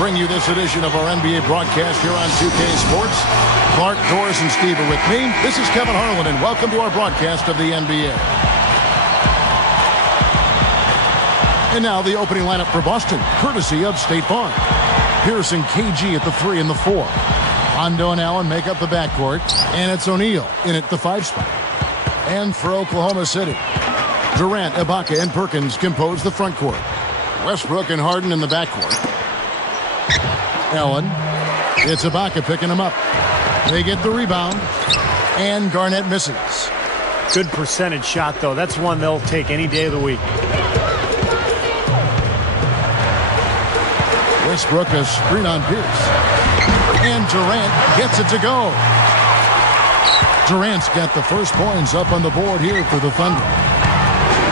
Bring you this edition of our NBA broadcast here on 2K Sports. Clark, Doris, and Steve are with me. This is Kevin Harlan, and welcome to our broadcast of the NBA. And now the opening lineup for Boston, courtesy of State Farm. Pierce and KG at the 3 and the 4. Rondo and Allen make up the backcourt, and it's O'Neal in at the 5 spot. And for Oklahoma City, Durant, Ibaka, and Perkins compose the front court. Westbrook and Harden in the backcourt. Allen, it's Ibaka picking him up. They get the rebound, and Garnett misses. Good percentage shot, though. That's one they'll take any day of the week. Westbrook a screen on Pierce. And Durant gets it to go. Durant's got the first points up on the board here for the Thunder.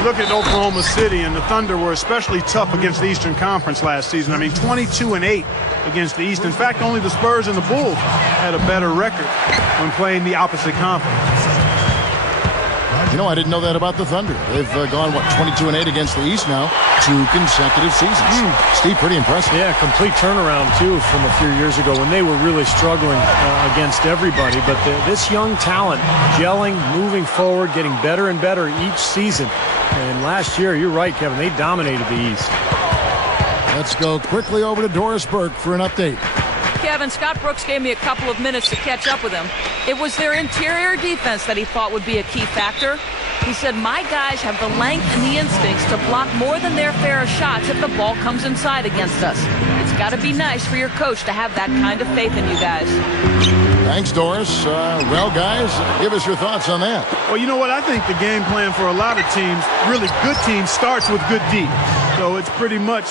Look at Oklahoma City, and the Thunder were especially tough against the Eastern Conference last season. I mean, 22-8 against the East. In fact, only the Spurs and the Bulls had a better record when playing the opposite conference. You know, I didn't know that about the Thunder. They've gone, 22-8 against the East now. 2 consecutive seasons. Steve, pretty impressive. Yeah, complete turnaround, too, from a few years ago when they were really struggling against everybody. But this young talent gelling, moving forward, getting better and better each season. And last year, you're right, Kevin, they dominated the East. Let's go quickly over to Doris Burke for an update. Kevin, Scott Brooks gave me a couple of minutes to catch up with him. It was their interior defense that he thought would be a key factor. He said, my guys have the length and the instincts to block more than their fair of shots if the ball comes inside against us. It's got to be nice for your coach to have that kind of faith in you guys. Thanks, Doris. Well, guys, give us your thoughts on that. Well, you know what? I think the game plan for a lot of teams, really good teams, starts with good D. So it's pretty much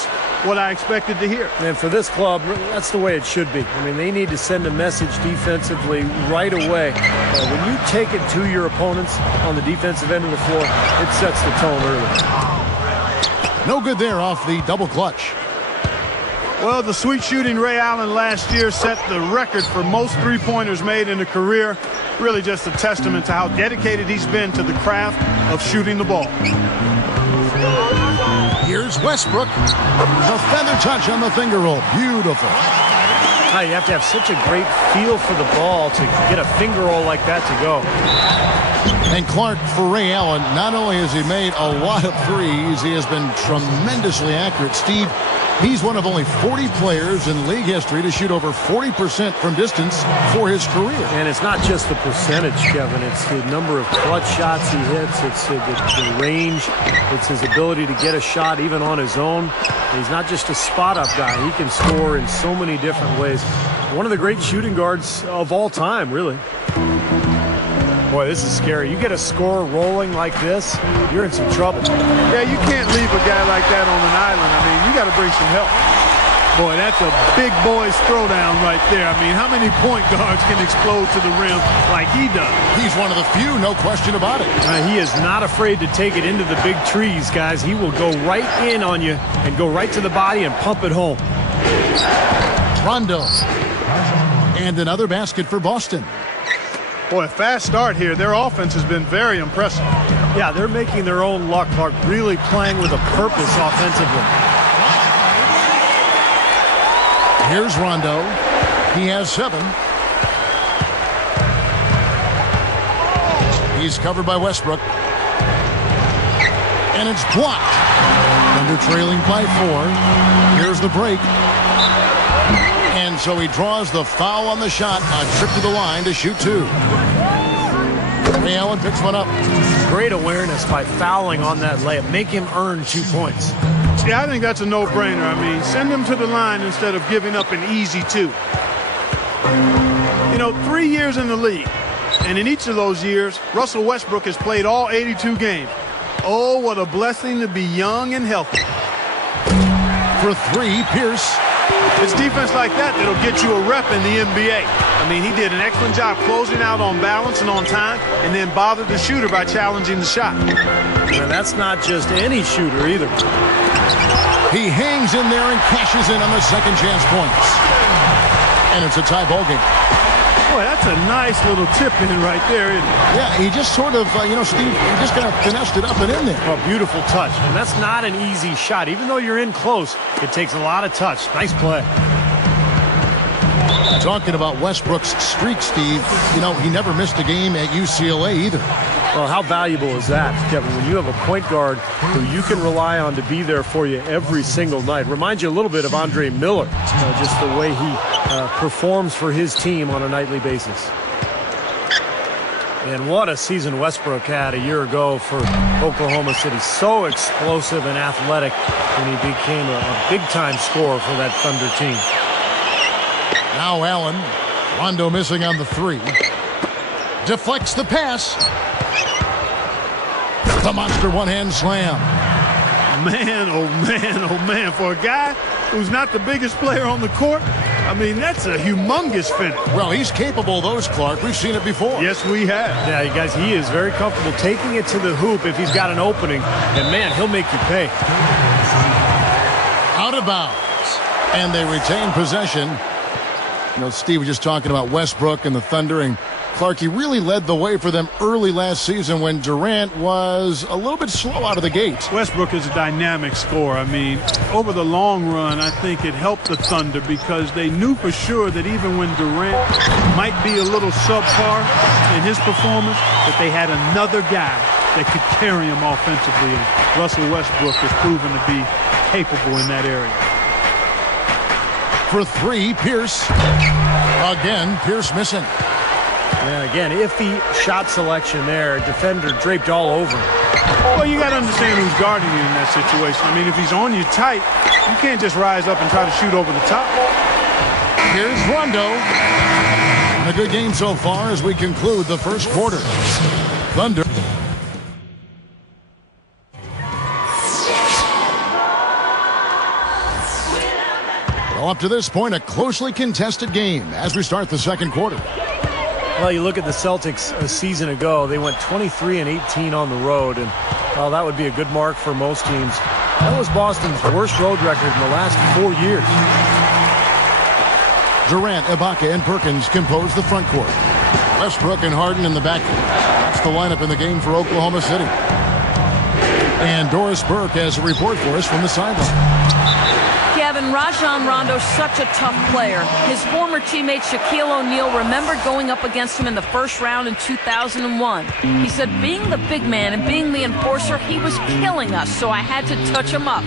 what I expected to hear. And for this club, that's the way it should be. I mean, they need to send a message defensively right away. When you take it to your opponents on the defensive end of the floor, it sets the tone early. No good there off the double clutch. Well, the sweet shooting Ray Allen last year set the record for most three-pointers made in a career. Really just a testament to how dedicated he's been to the craft of shooting the ball. Here's Westbrook. The feather touch on the finger roll. Beautiful. You have to have such a great feel for the ball to get a finger roll like that to go. And Clark, for Ray Allen, not only has he made a lot of threes, he has been tremendously accurate. Steve, he's one of only 40 players in league history to shoot over 40% from distance for his career. And it's not just the percentage, Kevin. It's the number of clutch shots he hits. It's the range. It's his ability to get a shot even on his own. He's not just a spot-up guy. He can score in so many different ways. One of the great shooting guards of all time, really. Boy, this is scary. You get a score rolling like this, you're in some trouble. Yeah, you can't leave a guy like that on an island. I mean, you got to bring some help. Boy, that's a big boy's throwdown right there. I mean, how many point guards can explode to the rim like he does? He's one of the few, no question about it. He is not afraid to take it into the big trees, guys. He will go right in on you and go right to the body and pump it home. Rondo. And another basket for Boston. Boy, a fast start here. Their offense has been very impressive. Yeah, they're making their own luck, Clark, really playing with a purpose offensively. Here's Rondo. He has 7. He's covered by Westbrook. And it's blocked. Thunder trailing by 4. Here's the break. And so he draws the foul on the shot. A trip to the line to shoot 2. Ray Allen picks one up. Great awareness by fouling on that layup. Make him earn 2 points. Yeah, I think that's a no-brainer. I mean, send him to the line instead of giving up an easy 2. You know, 3 years in the league, and in each of those years, Russell Westbrook has played all 82 games. Oh, what a blessing to be young and healthy. For 3, Pierce. It's defense like that that'll get you a rep in the NBA. I mean, he did an excellent job closing out on balance and on time, and then bothered the shooter by challenging the shot. And that's not just any shooter either. He hangs in there and cashes in on the second chance points. And it's a tie ball game. Boy, that's a nice little tip in right there, isn't it? Yeah, he just sort of, Steve, he just kind of finessed it up and in there. A beautiful touch. And that's not an easy shot. Even though you're in close, it takes a lot of touch. Nice play. Talking about Westbrook's streak, Steve, you know, he never missed a game at UCLA either. Well, how valuable is that, Kevin, when you have a point guard who you can rely on to be there for you every single night? Reminds you a little bit of Andre Miller, just the way he performs for his team on a nightly basis. And what a season Westbrook had a year ago for Oklahoma City. So explosive and athletic when he became a big-time scorer for that Thunder team. Now Allen. Rondo missing on the three. Deflects the pass. The monster one-hand slam. Man, oh man, oh man. For a guy who's not the biggest player on the court, I mean, that's a humongous finish. Well, he's capable of those, Clark. We've seen it before. Yes, we have. Yeah, you guys, he is very comfortable taking it to the hoop if he's got an opening. And, man, he'll make you pay. Out of bounds. And they retain possession. You know, Steve was just talking about Westbrook and the Thunder, and Clark, he really led the way for them early last season when Durant was a little bit slow out of the gate. Westbrook is a dynamic scorer. I mean, over the long run, I think it helped the Thunder because they knew for sure that even when Durant might be a little subpar in his performance, that they had another guy that could carry him offensively. And Russell Westbrook has proven to be capable in that area. For three, Pierce. Again, Pierce missing. And again, iffy shot selection there. Defender draped all over. Well, you got to understand who's guarding you in that situation. I mean, if he's on you tight, you can't just rise up and try to shoot over the top. Here's Rondo. A good game so far as we conclude the first quarter. Thunder. Well, up to this point, a closely contested game as we start the second quarter. Well, you look at the Celtics a season ago, they went 23-18 on the road, and well, that would be a good mark for most teams. That was Boston's worst road record in the last 4 years. Durant, Ibaka, and Perkins compose the front court. Westbrook and Harden in the back court. That's the lineup in the game for Oklahoma City. And Doris Burke has a report for us from the sideline. Kevin, Rajon Rondo's such a tough player. His former teammate Shaquille O'Neal remembered going up against him in the first round in 2001. He said being the big man and being the enforcer, he was killing us, so I had to touch him up.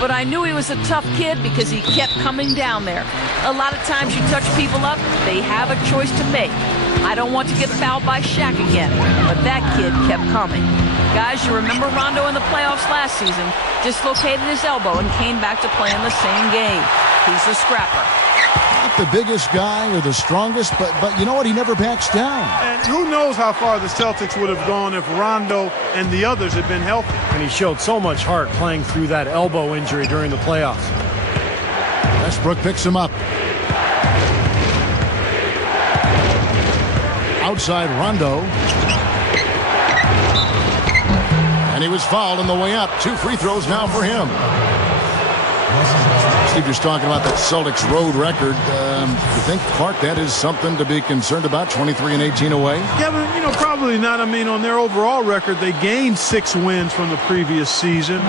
But I knew he was a tough kid because he kept coming down there. A lot of times you touch people up, they have a choice to make. I don't want to get fouled by Shaq again, but that kid kept coming. Guys, you remember Rondo in the playoffs last season, dislocated his elbow and came back to play in the same game. He's a scrapper. Not the biggest guy or the strongest, but you know what? He never backs down. And who knows how far the Celtics would have gone if Rondo and the others had been healthy. And he showed so much heart playing through that elbow injury during the playoffs. Westbrook picks him up. Outside Rondo. And he was fouled on the way up. 2 free throws now for him. Steve was talking about that Celtics road record. You think, Clark, that is something to be concerned about, 23-18 away? Yeah, but, you know, probably not. I mean, on their overall record, they gained 6 wins from the previous season.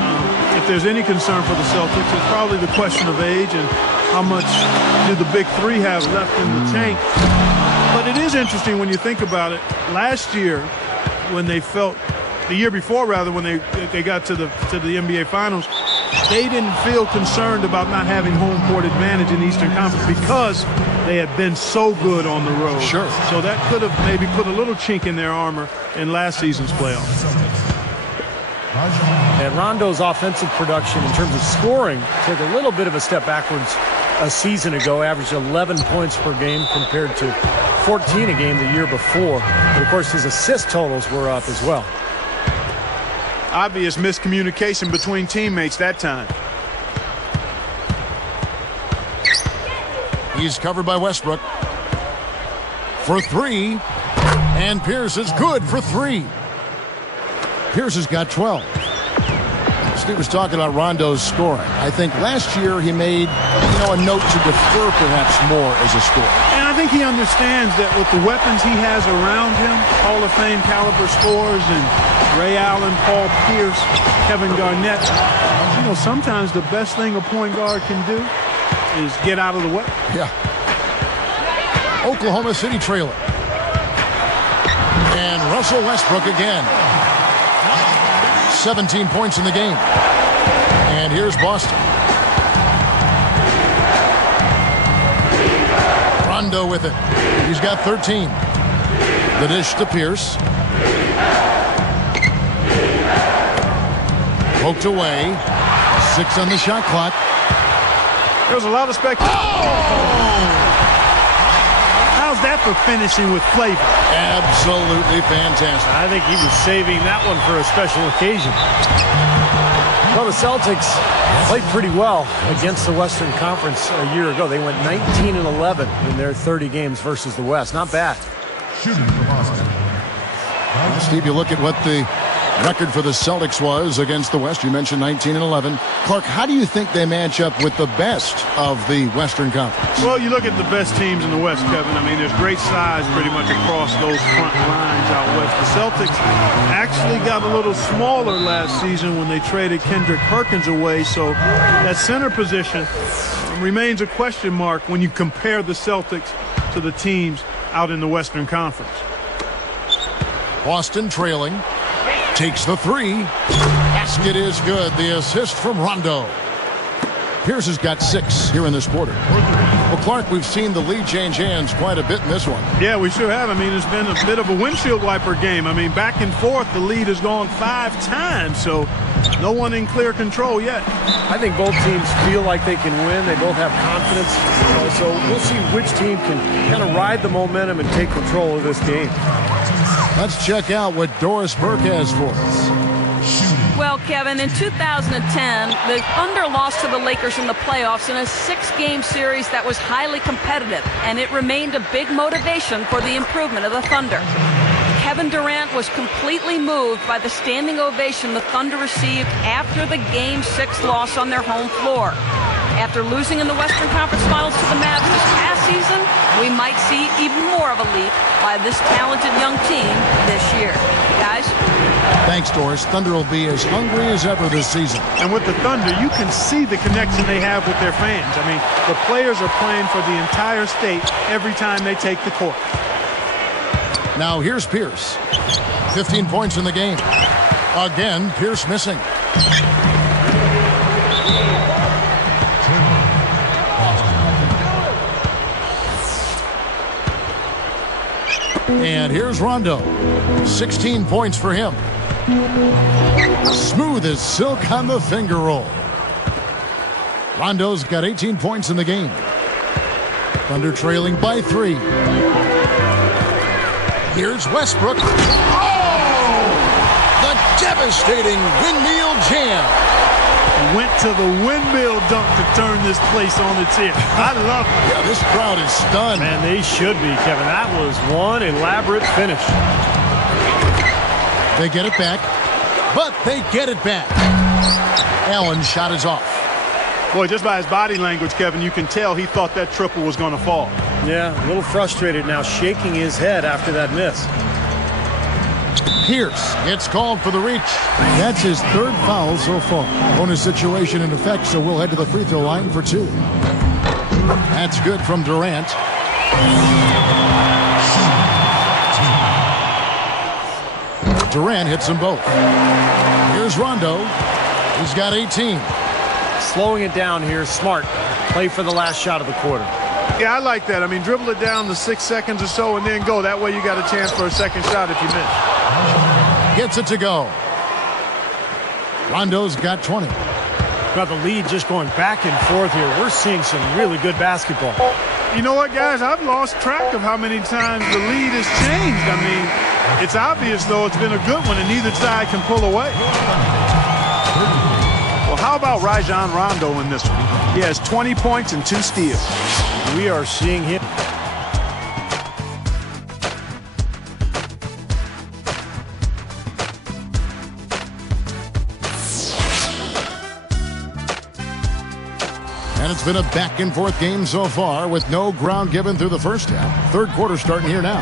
If there's any concern for the Celtics, it's probably the question of age and how much do the big three have left in the tank. But it is interesting when you think about it. Last year, when they felt the year before, rather, when they got to the NBA Finals, they didn't feel concerned about not having home court advantage in the Eastern Conference because they had been so good on the road. Sure. So that could have maybe put a little chink in their armor in last season's playoffs. And Rondo's offensive production in terms of scoring took a little bit of a step backwards a season ago, averaged 11 points per game compared to 14 a game the year before. But, of course, his assist totals were up as well. Obvious miscommunication between teammates that time. He's covered by Westbrook. For 3. And Pierce is good for 3. Pierce has got 12. Steve was talking about Rondo's scoring. I think last year he made, a note to defer perhaps more as a scorer. And I think he understands that with the weapons he has around him, Hall of Fame caliber scorers and Ray Allen, Paul Pierce, Kevin Garnett, sometimes the best thing a point guard can do is get out of the way. Yeah. Oklahoma City trailing. And Russell Westbrook again. 17 points in the game. And here's Boston. Rondo with it. He's got 13. The dish to Pierce. Poked away. 6 on the shot clock. There was a lot of speculation. How's that for finishing with flavor? Absolutely fantastic. I think he was saving that one for a special occasion. Well, the Celtics played pretty well against the Western Conference a year ago. They went 19-11 in their 30 games versus the West. Not bad. Steve, you look at what the record for the Celtics was against the West. You mentioned 19-11. Clark, how do you think they match up with the best of the Western Conference? Well, you look at the best teams in the West, Kevin. I mean, there's great size pretty much across those front lines out west. The Celtics actually got a little smaller last season when they traded Kendrick Perkins away, so that center position remains a question mark when you compare the Celtics to the teams out in the Western Conference. Boston trailing. Takes the three. Basket is good. The assist from Rondo. Pierce has got 6 here in this quarter. Well, Clark, we've seen the lead change hands quite a bit in this one. Yeah, we sure have. I mean, it's been a bit of a windshield wiper game. I mean, back and forth, the lead has gone 5 times, so no one in clear control yet. I think both teams feel like they can win. They both have confidence. So we'll see which team can kind of ride the momentum and take control of this game. Let's check out what Doris Burke has for us. Well, Kevin, in 2010, the Thunder lost to the Lakers in the playoffs in a 6-game series that was highly competitive, and it remained a big motivation for the improvement of the Thunder. Kevin Durant was completely moved by the standing ovation the Thunder received after the Game 6 loss on their home floor. After losing in the Western Conference Finals to the Mavs this past season, we might see even more of a leap by this talented young team this year. Guys? Thanks, Doris. Thunder will be as hungry as ever this season. And with the Thunder, you can see the connection they have with their fans. I mean, the players are playing for the entire state every time they take the court. Now here's Pierce. 15 points in the game. Again, Pierce missing. And here's Rondo. 16 points for him. Smooth as silk on the finger roll. Rondo's got 18 points in the game. Thunder trailing by 3. Here's Westbrook. Oh! The devastating windmill jam. Went to the windmill dunk to turn this place on its ear. I love it. Yeah, this crowd is stunned. Man, they should be, Kevin. That was one elaborate finish. They get it back, but they get it back. Allen's shot is off. Boy, just by his body language, Kevin, you can tell he thought that triple was going to fall. Yeah, a little frustrated now, shaking his head after that miss. Pierce gets called for the reach. That's his 3rd foul so far. Bonus situation in effect, so we'll head to the free throw line for 2. That's good from Durant. Durant hits them both. Here's Rondo. He's got 18. Slowing it down here, smart. Play for the last shot of the quarter. Yeah, I like that. I mean, dribble it down to 6 seconds or so and then go. That way you got a chance for a second shot if you miss. Gets it to go. Rondo's got 20. Got the lead just going back and forth here. We're seeing some really good basketball. You know what, guys? I've lost track of how many times the lead has changed. I mean, it's obvious, though, it's been a good one, and neither side can pull away. Well, how about Rajon Rondo in this one? He has 20 points and 2 steals. We are seeing him. And it's been a back-and-forth game so far with no ground given through the first half. 3rd quarter starting here now.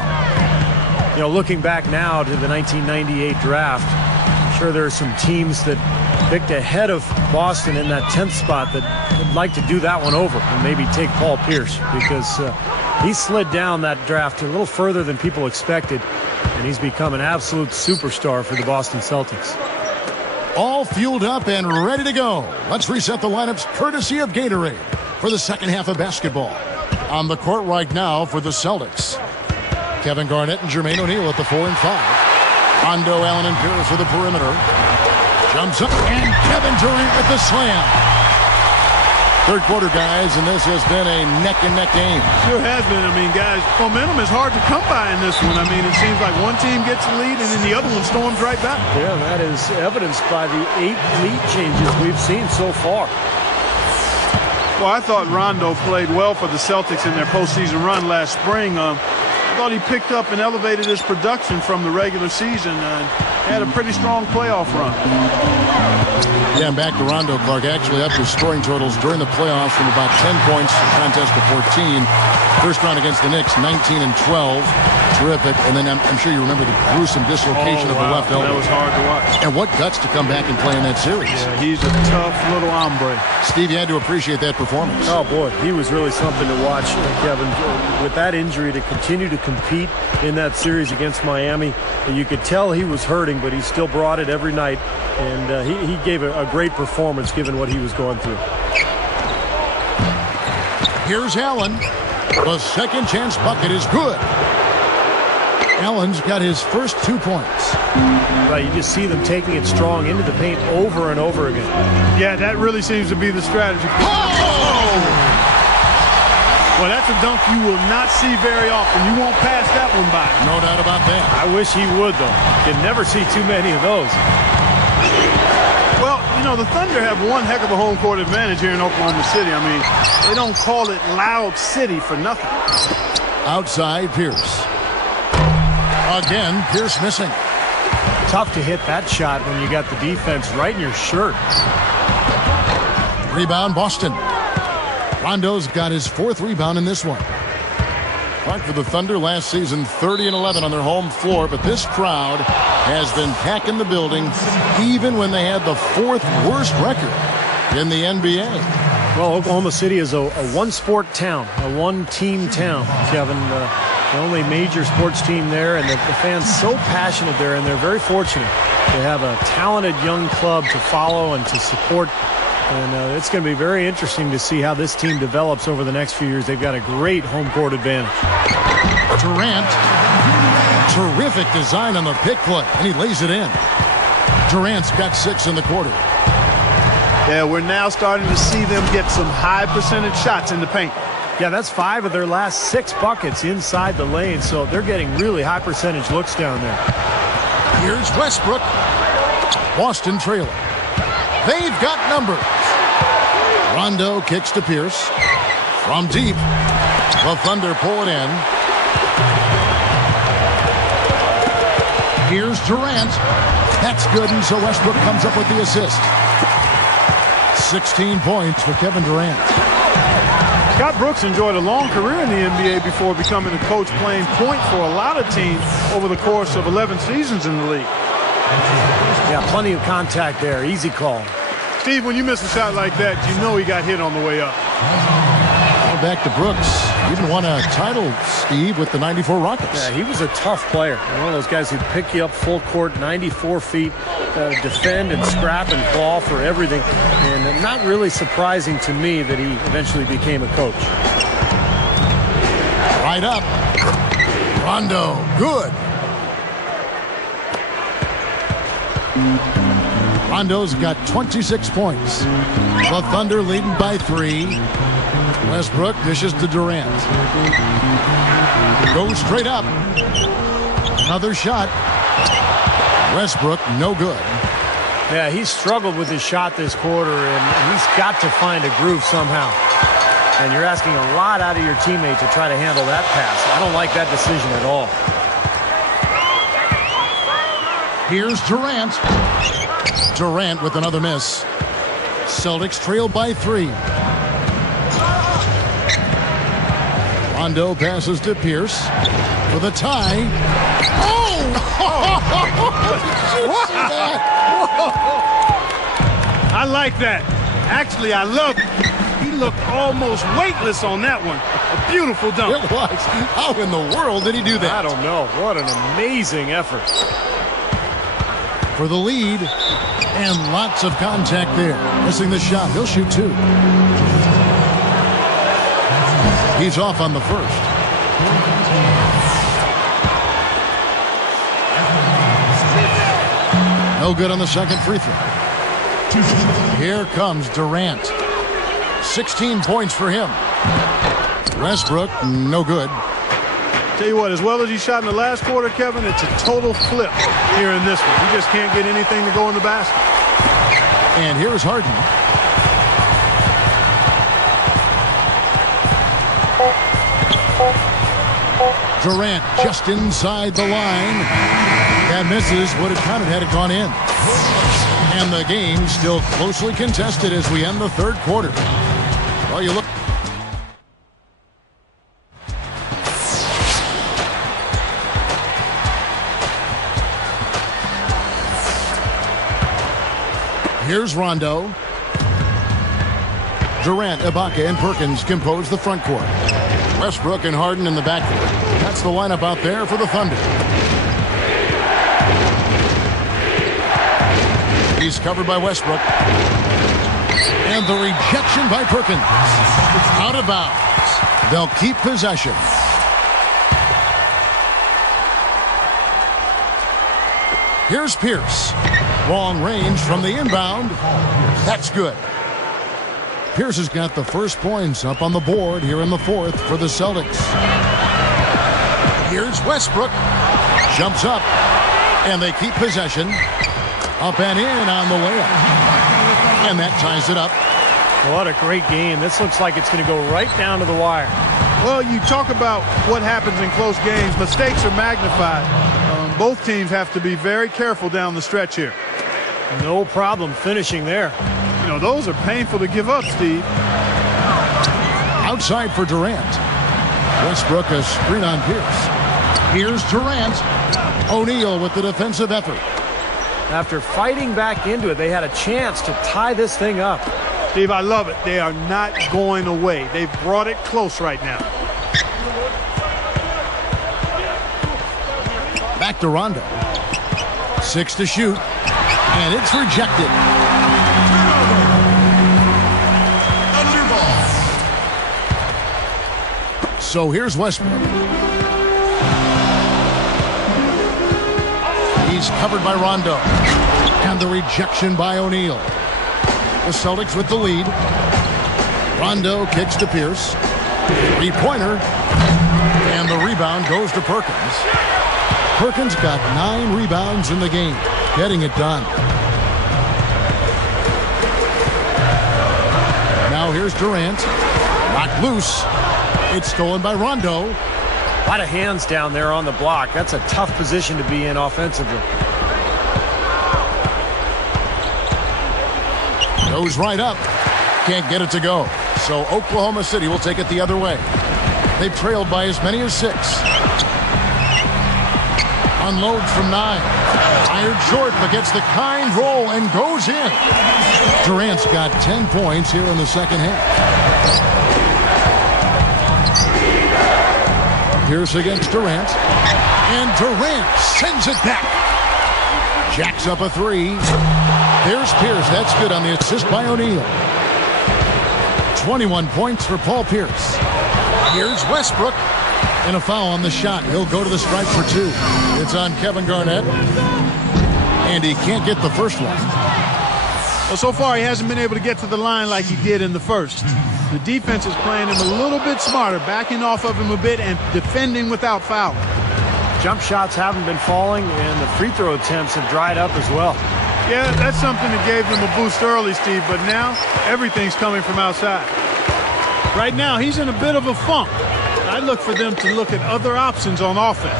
You know, looking back now to the 1998 draft, I'm sure there are some teams that picked ahead of Boston in that 10th spot that would like to do that one over and maybe take Paul Pierce, because he slid down that draft a little further than people expected, and he's become an absolute superstar for the Boston Celtics. All fueled up and ready to go. Let's reset the lineups courtesy of Gatorade for the second half of basketball. On the court right now for the Celtics, Kevin Garnett and Jermaine O'Neal at the 4 and 5. Rondo, Allen, and Pierce with the perimeter. Jumps up, and Kevin Durant with the slam. Third quarter, guys, and this has been a neck-and-neck game. Sure has been. I mean, guys, momentum is hard to come by in this one. I mean, it seems like one team gets the lead, and then the other one storms right back. Yeah, that is evidenced by the 8 lead changes we've seen so far. Well, I thought Rondo played well for the Celtics in their postseason run last spring. I thought he picked up and elevated his production from the regular season and had a pretty strong playoff run. Yeah, and back to Rondo, Clark, actually up his scoring totals during the playoffs from about 10 points in the contest to 14. First round against the Knicks, 19 and 12. Terrific. And then I'm sure you remember the gruesome dislocation of the left elbow. That was hard to watch. And what guts to come back and play in that series. Yeah, he's a tough little hombre. Steve, you had to appreciate that performance. Oh, boy, he was really something to watch, Kevin. With that injury, to continue to compete in that series against Miami, you could tell he was hurting, but he still brought it every night. And he gave a great performance given what he was going through. Here's Allen. The second chance bucket is good. Allen's got his first 2 points. Right, you just see them taking it strong into the paint over and over again. Yeah, that really seems to be the strategy. Oh! Well, that's a dunk you will not see very often. You won't pass that one by. No doubt about that. I wish he would, though. You can never see too many of those. Well, you know, the Thunder have one heck of a home court advantage here in Oklahoma City. I mean, they don't call it Loud City for nothing. Outside, Pierce. Again, Pierce missing. Tough to hit that shot when you got the defense right in your shirt. Rebound, Boston. Rondo's got his 4th rebound in this one. Clark, for the Thunder last season, 30 and 11 on their home floor, but this crowd has been packing the building even when they had the 4th worst record in the NBA. Well, Oklahoma City is a one-sport town, a one-team town, Kevin. The only major sports team there, and the fans so passionate there, and they're very fortunate to have a talented young club to follow and to support. And it's going to be very interesting to see how this team develops over the next few years. They've got a great home court advantage. Durant, terrific design on the pick play, and he lays it in. Durant's got 6 in the quarter. Yeah, we're now starting to see them get some high percentage shots in the paint. Yeah, that's 5 of their last 6 buckets inside the lane, so they're getting really high percentage looks down there. Here's Westbrook. Boston trailing. They've got numbers. Rondo kicks to Pierce. From deep, the Thunder pull it in. Here's Durant. That's good, and so Westbrook comes up with the assist. 16 points for Kevin Durant. Scott Brooks enjoyed a long career in the NBA before becoming a coach, playing point for a lot of teams over the course of 11 seasons in the league. Yeah, plenty of contact there. Easy call. Steve, when you miss a shot like that, you know he got hit on the way up. Back to Brooks. Even won a title, Steve, with the 94 Rockets. Yeah, he was a tough player. One of those guys who'd pick you up full court, 94 feet, defend and scrap and claw for everything. And not really surprising to me that he eventually became a coach. Right up. Rondo, good. Rondo's got 26 points. The Thunder leading by 3. Westbrook dishes to Durant. Goes straight up. Another shot. Westbrook, no good. Yeah, he's struggled with his shot this quarter, and he's got to find a groove somehow. And you're asking a lot out of your teammate to try to handle that pass. I don't like that decision at all. Here's Durant. Durant with another miss. Celtics trail by 3. Rondo passes to Pierce for the tie. Oh! Did you see that? I like that. Actually, I love it. He looked almost weightless on that one. A beautiful dunk. It was. How in the world did he do that? I don't know. What an amazing effort. For the lead, and lots of contact there. Missing the shot. He'll shoot 2. He's off on the first. No good on the second free throw. Here comes Durant. 16 points for him. Westbrook, no good. Tell you what, as well as he shot in the last quarter, Kevin, it's a total flip here in this one. He just can't get anything to go in the basket. And here's Harden. Durant just inside the line. That misses. Would have counted had it gone in. And the game still closely contested as we end the third quarter. Well, you look. Here's Rondo. Durant, Ibaka, and Perkins compose the front court. Westbrook and Harden in the backcourt. That's the lineup out there for the Thunder. He's covered by Westbrook. And the rejection by Perkins. Out of bounds. They'll keep possession. Here's Pierce. Long range from the inbound. That's good. Pierce has got the first points up on the board here in the fourth for the Celtics. Here's Westbrook. Jumps up. And they keep possession. Up and in on the layup. And that ties it up. What a great game. This looks like it's going to go right down to the wire. Well, you talk about what happens in close games. Mistakes are magnified. Both teams have to be very careful down the stretch here. No problem finishing there. You know, those are painful to give up, Steve. Outside for Durant. Westbrook a screen on Pierce. Here's Durant. O'Neal with the defensive effort. After fighting back into it, they had a chance to tie this thing up. Steve, I love it. They are not going away. They've brought it close right now. Back to Rondo. 6 to shoot. And it's rejected. So here's Westbrook. He's covered by Rondo. And the rejection by O'Neal. The Celtics with the lead. Rondo kicks to Pierce. Three-pointer. And the rebound goes to Perkins. Perkins got 9 rebounds in the game. Getting it done. Now here's Durant. Knocked loose. It's stolen by Rondo. A lot of hands down there on the block. That's a tough position to be in offensively. Goes right up. Can't get it to go. So Oklahoma City will take it the other way. They trailed by as many as 6. Unloads from 9. Fired short, but gets the kind roll and goes in. Durant's got 10 points here in the second half. Pierce against Durant. And Durant sends it back. Jacks up a 3. There's Pierce. That's good on the assist by O'Neal. 21 points for Paul Pierce. Here's Westbrook. And a foul on the shot. He'll go to the stripe for 2. It's on Kevin Garnett. And he can't get the first one. Well, so far he hasn't been able to get to the line like he did in the first. The defense is playing him a little bit smarter, backing off of him a bit and defending without fouling. Jump shots haven't been falling, and the free throw attempts have dried up as well. Yeah, that's something that gave them a boost early, Steve, but now everything's coming from outside. Right now, he's in a bit of a funk. I look for them to look at other options on offense.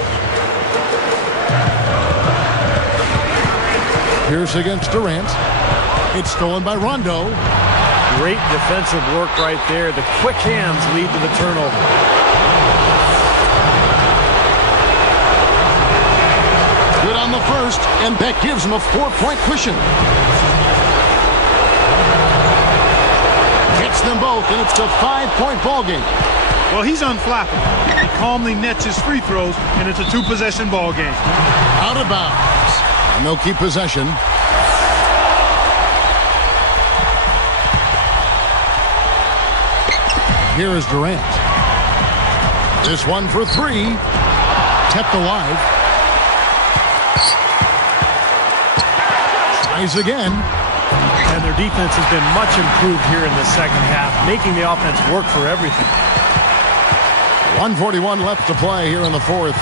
Pierce against Durant. It's stolen by Rondo. Great defensive work right there. The quick hands lead to the turnover. Good on the first, and that gives him a 4-point cushion. Hits them both, and it's a 5-point ball game. Well, he's unflappable. He calmly nets his free throws, and it's a 2-possession ball game. Out of bounds. And they'll keep possession. Here is Durant. This one for three. Kept alive. Tries again. And their defense has been much improved here in the second half, making the offense work for everything. 1:41 left to play here in the fourth.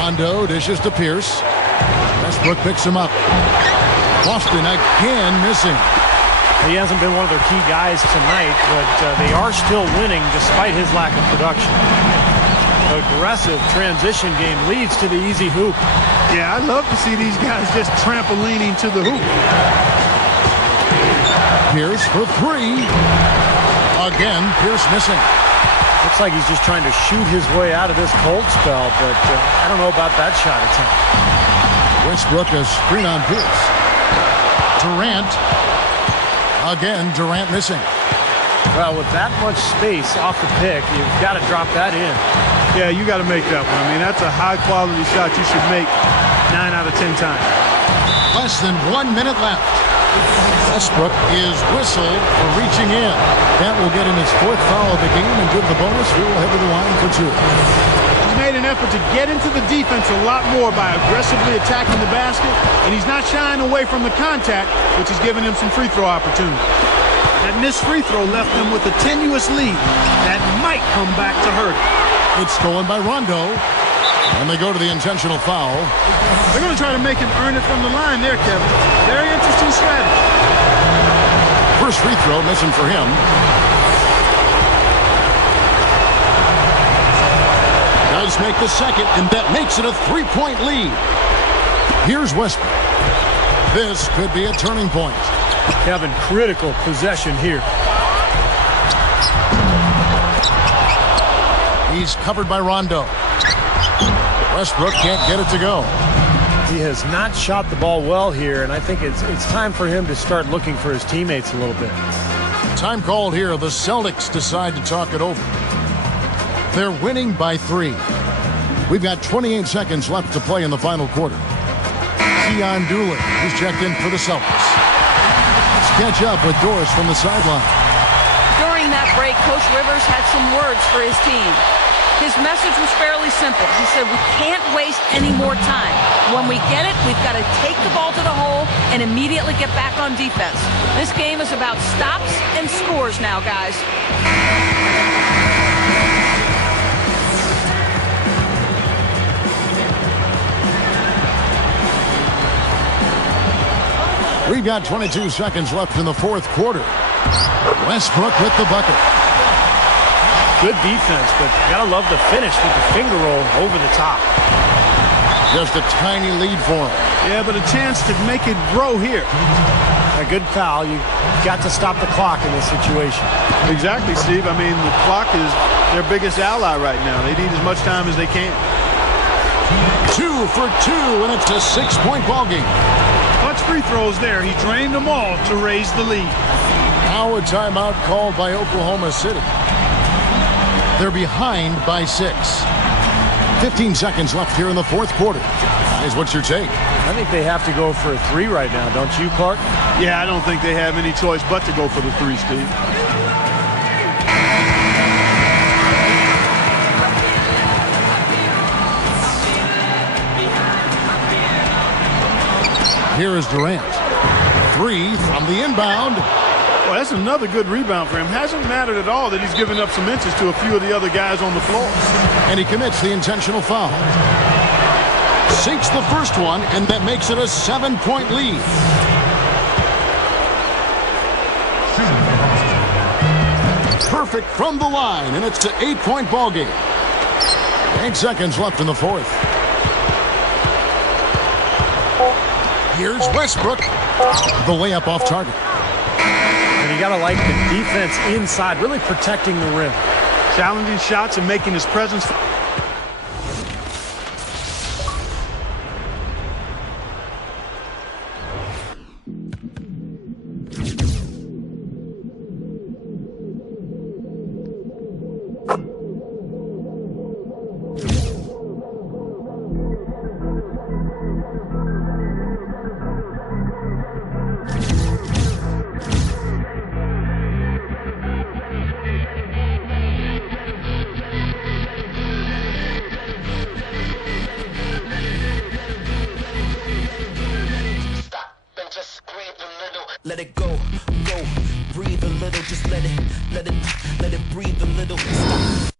Rondo dishes to Pierce. Westbrook picks him up. Boston again missing. He hasn't been one of their key guys tonight, but they are still winning despite his lack of production. Aggressive transition game leads to the easy hoop. Yeah, I love to see these guys just trampolining to the hoop. Pierce for three. Again, Pierce missing. Looks like he's just trying to shoot his way out of this cold spell, but I don't know about that shot attempt. Westbrook a screen on Pierce. Durant. Again, Durant missing. Well, with that much space off the pick, you've got to drop that in. Yeah, you got to make that one. I mean, that's a high-quality shot you should make 9 out of 10 times. Less than 1 minute left. Westbrook is whistled for reaching in. That will get in his fourth foul of the game and give the bonus. We will head to the line for two. He's made an effort to get into the defense a lot more by aggressively attacking the basket, and he's not shying away from the contact, which has given him some free throw opportunity. That missed free throw left them with a tenuous lead that might come back to hurt him. It's stolen by Rondo, and they go to the intentional foul. They're going to try to make him earn it from the line there, Kevin. Very interesting strategy. First free throw missing for him. Does make the second, and that makes it a 3-point lead. Here's Westbrook. This could be a turning point. Kevin, critical possession here. He's covered by Rondo. Westbrook can't get it to go. He has not shot the ball well here, and I think it's time for him to start looking for his teammates a little bit. Time called here. The Celtics decide to talk it over. They're winning by 3. We've got 28 seconds left to play in the final quarter. Keon Doolin is checked in for the Celtics. Let's catch up with Doris from the sideline. During that break, Coach Rivers had some words for his team. His message was fairly simple. He said, we can't waste any more time. When we get it, we've got to take the ball to the hole and immediately get back on defense. This game is about stops and scores now, guys. We've got 22 seconds left in the fourth quarter. Westbrook with the bucket. Good defense, but gotta love the finish with the finger roll over the top. Just a tiny lead for him. Yeah, but a chance to make it grow here. A good foul. You got to stop the clock in this situation. Exactly, Steve. I mean, the clock is their biggest ally right now. They need as much time as they can. 2 for 2, and it's a 6-point ball game. Clutch free throws there. He drained them all to raise the lead. Now a timeout called by Oklahoma City. They're behind by 6. 15 seconds left here in the fourth quarter. Guys, what's your take? I think they have to go for a 3 right now, don't you, Clark? Yeah, I don't think they have any choice but to go for the 3, Steve. Here is Durant. 3 from the inbound. Well, that's another good rebound for him. Hasn't mattered at all that he's given up some inches to a few of the other guys on the floor. And he commits the intentional foul. Sinks the first one, and that makes it a 7-point lead. Perfect from the line, and it's an 8-point ball game. 8 seconds left in the fourth. Here's Westbrook. The layup off target. And you got to like the defense inside, really protecting the rim. Challenging shots and making his presence. let it go, breathe a little, just let it breathe a little. Stop.